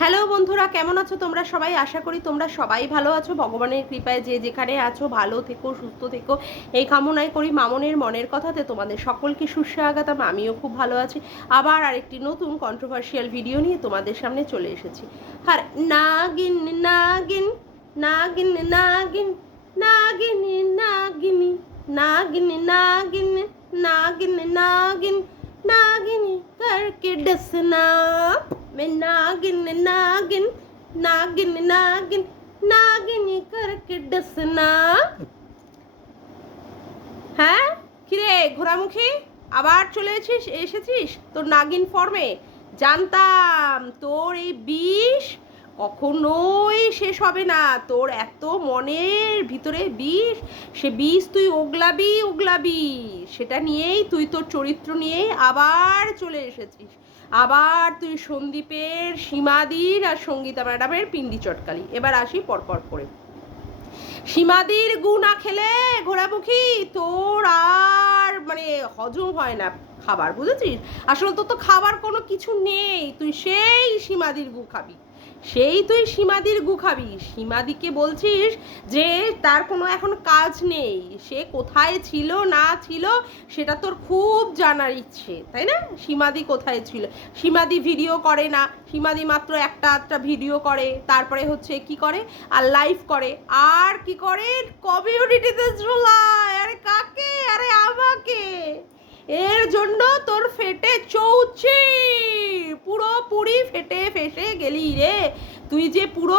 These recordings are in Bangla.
হ্যালো বন্ধুরা, কেমন আছো তোমরা সবাই? আশা করি তোমরা সবাই ভালো আছো। ভগবানের কৃপায় যে যেখানে আছো ভালো থেকো, সুস্থ থেকো, এই কামনাই করি। মামনের মনের কথাতে তোমাদের সকলকে সুস্বাগতম। আমিও খুব ভালো আছি। আবার আরেকটি নতুন কন্ট্রোভার্সিয়াল ভিডিও নিয়ে তোমাদের সামনে চলে এসেছি। আর নাগিন নাগিন নাগিন নাগিন নাগিন নাগিনি নাগিন নাগিন নাগিন নাগিন नागिनी करके डसना मैं नागिन नागिन नागिन नागिन नागिनी करके डसना। হ্যাঁ কিরে ঘোরামুখী, আবার চলে এসেছিস তোর নাগিন ফর্মে। জানতাম তোর এই বিষ কখনোই শেষ হবে না। তোর এত মনের ভিতরে বিষ, সে বিষ তুই ওগলাবি। সেটা নিয়েই তুই তোর চরিত্র নিয়েই আবার চলে এসেছিস। আবার তুই সন্দীপের, সীমাদির আর সঙ্গীতা ম্যাডামের পিন্ডি চটকালি। এবার আসি পরপর করে। সীমাদির গু না খেলে ঘোরামুখী তোর আর মানে হজম হয় না খাবার, বুঝেছিস? আসলে তোর তো খাবার কোনো কিছু নেই, তুই সেই সীমাদির গু খাবি। তুই সীমাদির গু খাবি। সীমাদিকে বলছিস যে তার কোনো এখন কাজ নেই, সে কোথায় ছিল না ছিল সেটা তোর খুব জানার ইচ্ছে, তাই না? সীমাদি কোথায় ছিল? সীমাদি ভিডিও করে না, সীমাদি মাত্র একটা ভিডিও করে, তারপরে হচ্ছে কি করে আর লাইভ করে, আর কি করে কমিউনিটিতে ঝোলায়। আরে কাকে? আরে আমাকে। এর জন্য তোর ফেটে চৌচি, পুরোপুরি ফেটে ফেসে গেলি রে তুই। যে পুরো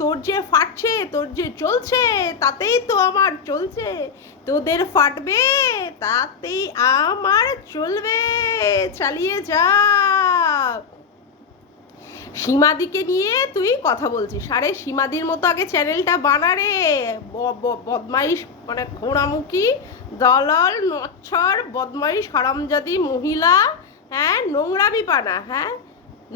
তোর যে ফাটছে, তোর যে চলছে, তাতেই তো আমার চলছে। তোদের ফাটবে তাতেই আমার চলবে, চালিয়ে যা। সীমাদিকে নিয়ে তুই কথা বলছিস। আরে সীমাদির মতো আগে চ্যানেলটা বানা রে, বদমাইশ মানে ঘোড়ামুখী দলাল নচ্ছর বদমাইশ হারামজাদি মহিলা। হ্যাঁ নোংরামি পানা, হ্যাঁ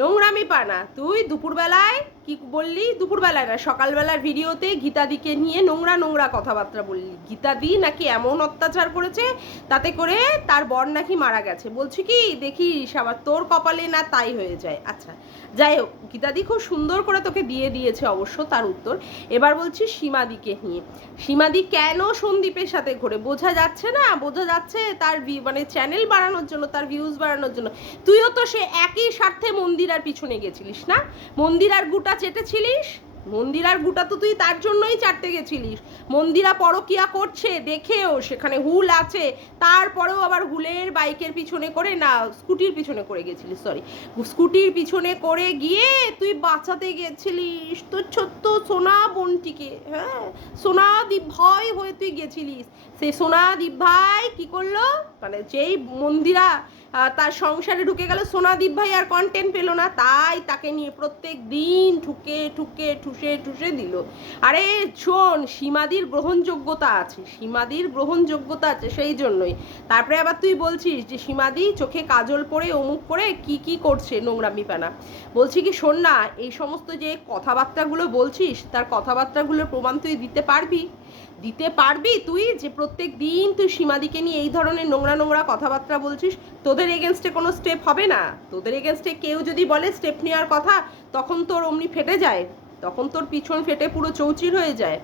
নোংরামি পানা। তুই দুপুরবেলায় কি বললি? দুপুরবেলায় না, সকালবেলার ভিডিওতে গীতাদিকে নিয়ে নোংরা কথাবার্তা বললি। গীতাদি নাকি এমন অত্যাচার করেছে তাতে করে তার বর নাকি মারা গেছে। বলছি কি দেখিস আবার তোর কপালে না তাই হয়ে যায়। আচ্ছা যাই হোক, গীতাদি খুব সুন্দর করে তোকে দিয়ে দিয়েছে অবশ্য তার উত্তর। এবার বলছি সীমাদিকে নিয়ে। সীমাদি কেন সন্দীপের সাথে ঘোরে বোঝা যাচ্ছে না? বোঝা যাচ্ছে তার মানে চ্যানেল বাড়ানোর জন্য, তার ভিউজ বাড়ানোর জন্য। তুইও তো সে একই স্বার্থে মন্দিরার পিছনে গেছিলিস না? মন্দিরার গুটা চেটেছিলিস। মন্দিরার গুটা তো তুই তার জন্যই চাটতে গেছিলিস। মন্দিরা পরকিয়া করছে দেখেও, সেখানে হুল আছে, তারপরেও আবার হুলের বাইকের পিছনে করে না স্কুটির পিছনে করে গেছিলিস, সরি স্কুটির পিছনে করে গিয়ে তুই বাঁচাতে গেছিলিস তোর ছোট্ট সোনা বোনটিকে। হ্যাঁ সোনাদীপ ভাই হয়ে তুই গেছিলিস। সেই সোনাদীপ ভাই কি করলো, মানে যেই মন্দিরা তার সংসারে ঢুকে গেল, সোনাদীপ ভাই আর কন্টেন্ট পেলো না, তাই তাকে নিয়ে প্রত্যেক দিন ঠুসে দিল। আরে শোন, সীমাদির গ্রহণযোগ্যতা আছে, সেই জন্যই। তারপরে আবার তুই বলছিস যে সীমাদি চোখে কাজল পরে অমুক করে কি করছে নোংরামি পানা। বলছি কি শোন না, এই সমস্ত যে কথাবার্তাগুলো বলছিস তার কথাবার্তাগুলোর প্রমাণ তুই দিতে পারবি তুই যে প্রত্যেক দিন তুই সীমাদিকে নিয়ে এই ধরনের নোংরা কথাবার্তা বলছিস? তোদের এগেনস্টে কোনো স্টেপ হবে না? তোদের এগেনস্টে কেউ যদি বলে স্টেপ নেওয়ার কথা, তখন তোর অমনি ফেটে যায়, তখন তোর পিছন ফেটে পুরো চৌচির হয়ে যায়।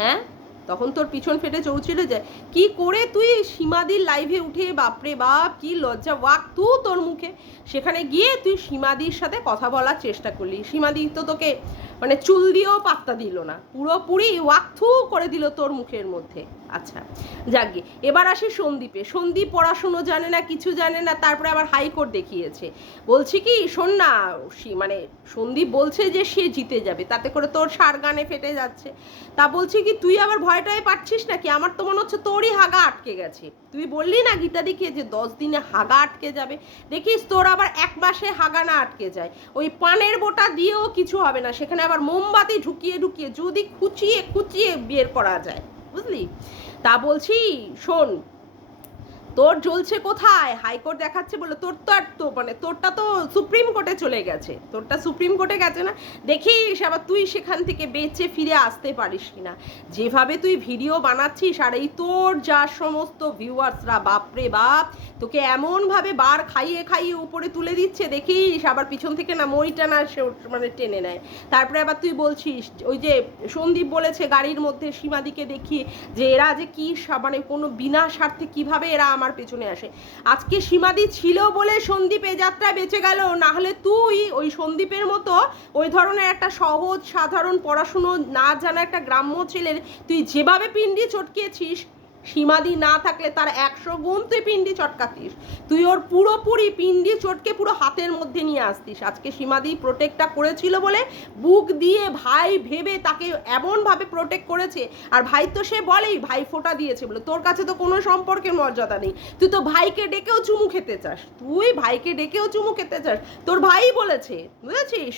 হ্যাঁ তখন তোর পিছন ফেটে চৌচির হয়ে যায়। কি করে তুই সীমাদির লাইভে উঠে, বাপরে বাপ কি লজ্জা ওয়াক তোর মুখে। সেখানে গিয়ে তুই সীমাদির সাথে কথা বলার চেষ্টা করলি, সীমাদি তো তোকে মানে চুল দিয়েও পাত্তা দিল না, পুরোপুরি ওয়াক করে দিল তোর মুখের মধ্যে। আচ্ছা যাকে, এবার আসি সন্দীপে। সন্দীপ পড়াশুনো জানে না, কিছু জানে না, তারপরে আবার হাইকোর্ট দেখিয়েছে। বলছি কি শোন না, মানে সন্দীপ বলছে যে সে জিতে যাবে, তাতে করে তোর সার গানে ফেটে যাচ্ছে। তা বলছি কি তুই আবার ভয়টাই পাচ্ছিস নাকি? আমার তো মনে হচ্ছে তোরই হাগা আটকে গেছে। তুই বললি না গীতাদিকে যে 10 দিনে হাগা আটকে যাবে, দেখিস তোর আবার 1 মাসে হাগা না আটকে যায়। ওই পানের বোটা দিয়েও কিছু হবে না, সেখানে আবার মোমবাতি ঢুকিয়ে যদি খুঁচিয়ে বের করা যায়, বুঝলি? তা বলছি শোন, তোর জ্বলছে কোথায়? হাইকোর্ট দেখাচ্ছে বলে তোর তো আর তো মানে তোরটা তো সুপ্রিম কোর্টে চলে গেছে, তোরটা সুপ্রিম কোর্টে গেছে না? দেখিস আবার তুই সেখান থেকে বেঁচে ফিরে আসতে পারিস কিনা। যেভাবে তুই ভিডিও বানাচ্ছিস আর এই তোর যা সমস্ত ভিউয়ার্সরা, বাপরে বাপ, তোকে এমনভাবে বার খাইয়ে খাইয়ে উপরে তুলে দিচ্ছে, দেখিস আবার পিছন থেকে না মইটা না সে মানে টেনে নেয়। তারপরে আবার তুই বলছিস ওই যে সন্দীপ বলেছে গাড়ির মধ্যে সীমাদিকে দেখিয়ে যে এরা যে কি মানে কোনো বিনা স্বার্থে কিভাবে এরা আমার পেছনে আসে। আজকে সীমাদি ছিল বলে সন্দীপ এ যাত্রায় বেঁচে গেল, না হলে তুই ওই সন্দীপের মতো ওই ধরনের একটা সহজ সাধারণ পড়াশুনো না জানা একটা গ্রাম্য ছেলের তুই যেভাবে পিন্ডি চটকিয়েছিস, সীমাদি না থাকলে তার 100 গুণ তুই পিন্ডি চটকাতিস। তুই ওর পুরোপুরি পিন্ডি চটকে পুরো হাতের মধ্যে নিয়ে আসতিস। আজকে সীমাদি প্রোটেক্টটা করেছিল বলে বুক দিয়ে ভাই ভেবে তাকে এমনভাবে প্রোটেক্ট করেছে। আর ভাই তো সে বলেই ভাই ফোঁটা দিয়েছে বলে, তোর কাছে তো কোনো সম্পর্কের মর্যাদা নেই। তুই তো ভাইকে ডেকেও চুমু খেতে চাস, তুই ভাইকে ডেকেও চুমু খেতে চাস, তোর ভাই বলেছে, বুঝেছিস?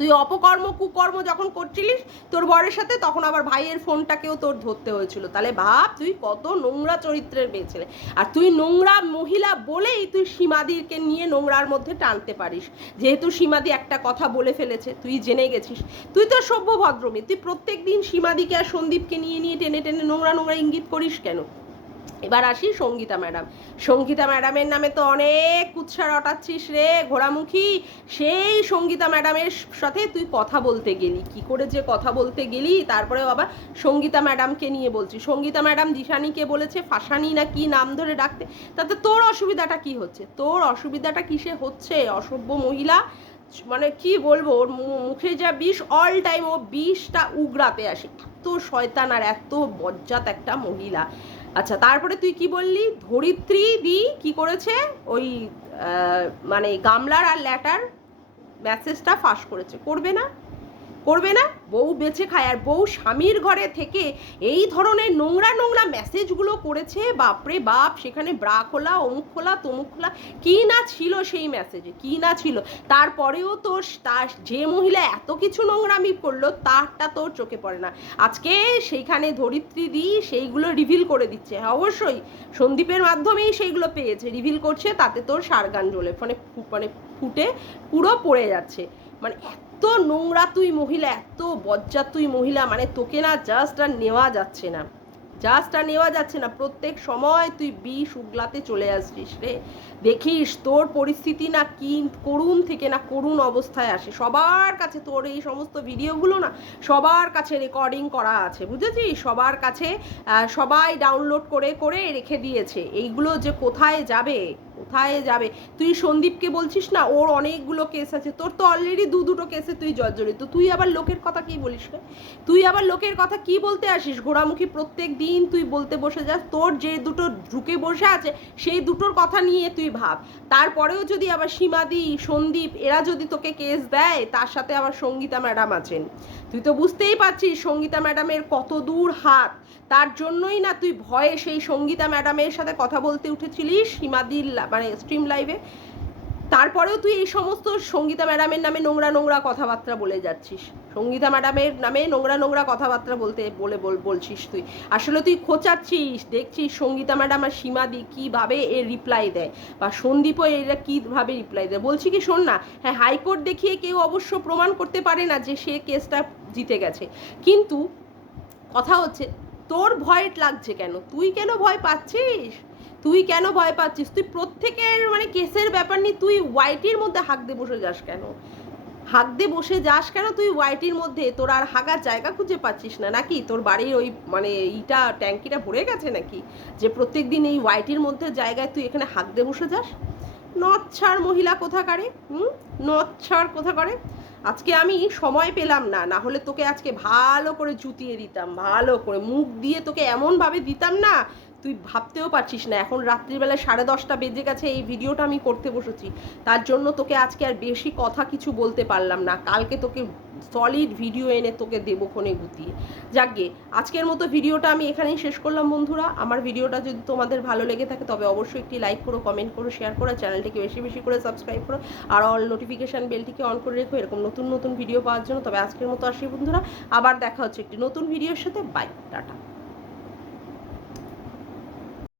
তুই অপকর্ম কুকর্ম যখন করছিলিস তোর বরের সাথে, তখন আবার ভাইয়ের ফোনটাকেও তোর ধরতে হয়েছিল। তাহলে ভাব তুই কত নোংরা চরিত্রের মেয়ে ছেলে। আর তুই নোংরা মহিলা বলেই তুই সীমাদিকে নিয়ে নোংরার মধ্যে টানতে পারিস। যেহেতু সীমাদি একটা কথা বলে ফেলেছে, তুই জেনে গেছিস, তুই তো সভ্য ভদ্রমী, তুই প্রত্যেক দিন সীমাদিকে আর সন্দীপকে নিয়ে নিয়ে টেনে টেনে নোংরা নোংরা ইঙ্গিত করিস কেন? এবার আসি সঙ্গীতা ম্যাডাম। সঙ্গীতা ম্যাডামের নামে তো অনেক কুৎসা রটাচ্ছিস রে ঘোড়ামুখী। সেই সঙ্গীতা ম্যাডামের সাথে তুই কথা বলতে গেলি, কি করে যে কথা বলতে গেলি, তারপরে আবার সঙ্গীতা ম্যাডামকে নিয়ে বলছি। সঙ্গীতা ম্যাডাম দিশানিকে বলেছে ফাঁসানি না কি নাম ধরে ডাকতে, তাতে তোর অসুবিধাটা কি হচ্ছে? তোর অসুবিধাটা কিসে হচ্ছে? অসভ্য মহিলা, মানে কি বলবো, ওর মুখে যা বিষ, অল টাইম ও বিষটা উগড়াতে আসে। এত শয়তান আর এত বজ্জাত একটা মহিলা। আচ্ছা, তারপরে তুই কি বললি? ধরিত্রী দি কি করেছে? ওই মানে গামলার আর ল্যাটার মেসেজটা ফাঁস করেছে। করবে না? করবে না? বউ বেঁচে খায়, আর বউ স্বামীর ঘরে থেকে এই ধরনের নোংরা নোংরা মেসেজগুলো করেছে। বাপরে বাপ, সেখানে ব্রা খোলা, অমুক খোলা, তমুক খোলা, কি না ছিল সেই মেসেজে, কি না ছিল। তারপরেও তোর তার যে মহিলা এত কিছু নোংরামি করলো তারটা তোর চোখে পড়ে না। আজকে সেইখানে ধরিত্রী দি সেইগুলো রিভিল করে দিচ্ছে। হ্যাঁ, অবশ্যই সন্দীপের মাধ্যমেই সেইগুলো পেয়েছে, রিভিল করছে, তাতে তোর সারগান জ্বলে মানে ফুটে পুরো পড়ে যাচ্ছে। মানে এত নোংরা তুই মহিলা, এত বজ্জাত তুই মহিলা, মানে তোকে না জাস্ট আর নেওয়া যাচ্ছে না, জাস্ট আর নেওয়া যাচ্ছে না। প্রত্যেক সময় তুই বিষ উগলাতে চলে আসছিস রে। দেখিস তোর পরিস্থিতি না কি করুণ থেকে না করুণ অবস্থায় আসে। সবার কাছে তোর এই সমস্ত ভিডিওগুলো না সবার কাছে রেকর্ডিং করা আছে, বুঝেছিস? সবার কাছে সবাই ডাউনলোড করে করে রেখে দিয়েছে। এইগুলো যে কোথায় যাবে, কোথায় যাবে? তুই সন্দীপকে বলছিস না ওর অনেকগুলো কেস আছে, তোর তো অলরেডি দুটো কেসে তুই জর্জরিত। তুই আবার লোকের কথা কি বলিস রে? তুই আবার লোকের কথা কি বলতে আসিস? ঘোড়ামুখী প্রত্যেক দিন তুই বলতে বসে যাস। তোর যে দুটো ঢুকে বসে আছে সেই দুটোর কথা নিয়ে তুই ভাব। তারপরেও যদি আবার সীমাদি, সন্দীপ এরা যদি তোকে কেস দেয়, তার সাথে আবার সঙ্গীতা ম্যাডাম আছেন। তুই তো বুঝতেই পারছিস সঙ্গীতা ম্যাডামের কত দূর হাত। তার জন্যই না তুই ভয়ে সেই সঙ্গীতা ম্যাডামের সাথে কথা বলতে উঠেছিলিস সীমাদির মানে স্ট্রিম লাইভে। তারপরেও তুই এই সমস্ত সঙ্গীতা ম্যাডামের নামে নোংরা নোংরা কথাবার্তা বলে যাচ্ছিস। সঙ্গীতা ম্যাডামের নামে নোংরা নোংরা কথাবার্তা বলছিস তুই। আসলে তুই খোঁচাচ্ছিস, দেখছিস সঙ্গীতা ম্যাডাম আর সীমাদি কীভাবে এর রিপ্লাই দেয়, বা সন্দীপও এরা কীভাবে রিপ্লাই দেয়। বলছি কি শোন না, হ্যাঁ, হাইকোর্ট দেখিয়ে কেউ অবশ্য প্রমাণ করতে পারে না যে সে কেসটা জিতে গেছে, কিন্তু কথা হচ্ছে তোর ভয় লাগছে কেন? তুই কেন ভয় পাচ্ছিস? তুই কেন ভয় পাচ্ছিস? তুই প্রত্যেকের মানে কেসের ব্যাপার নিয়ে তুই ওয়াইটির মধ্যে হাঁক দিয়ে বসে যাস কেন? হাঁক দিয়ে বসে যাস কেন তুই ওয়াইটির মধ্যে? তোর আর হাগার জায়গা খুঁজে পাচ্ছিস না নাকি? তোর বাড়ির ওই মানে ট্যাঙ্কিটা ভরে গেছে নাকি, যে প্রত্যেক দিন এই ওয়াইটির মধ্যে জায়গায় তুই এখানে হাঁক দিয়ে বসে যাস? নচ্ছাড় মহিলা কোথাকারে, নচ্ছাড় কোথাকারে। আজকে আমি সময় পেলাম না, না হলে তোকে আজকে ভালো করে জুতিয়ে দিতাম, ভালো করে মুখ দিয়ে তোকে এমনভাবে দিতাম না তুই ভাবতেও পারছিস না। এখন রাত্রিবেলা 10:30 বেজে গেছে, এই ভিডিওটা আমি করতে বসেছি, তার জন্য তোকে আজকে আর বেশি কথা কিছু বলতে পারলাম না। কালকে তোকে সলিড ভিডিও এনে তোকে দেবো ফোনে গুতিয়ে। যাকগে, আজকের মতো ভিডিওটা আমি এখানেই শেষ করলাম বন্ধুরা। আমার ভিডিওটা যদি তোমাদের ভালো লেগে থাকে তবে অবশ্যই একটি লাইক করো, কমেন্ট করো, শেয়ার করো, চ্যানেলটিকে বেশি বেশি করে সাবস্ক্রাইব করো, আর অল নোটিফিকেশান বেলটিকে অন করে রেখো এরকম নতুন নতুন ভিডিও পাওয়ার জন্য। তবে আজকের মতো আসি বন্ধুরা, আবার দেখা হচ্ছে একটি নতুন ভিডিওর সাথে। Bye, tata.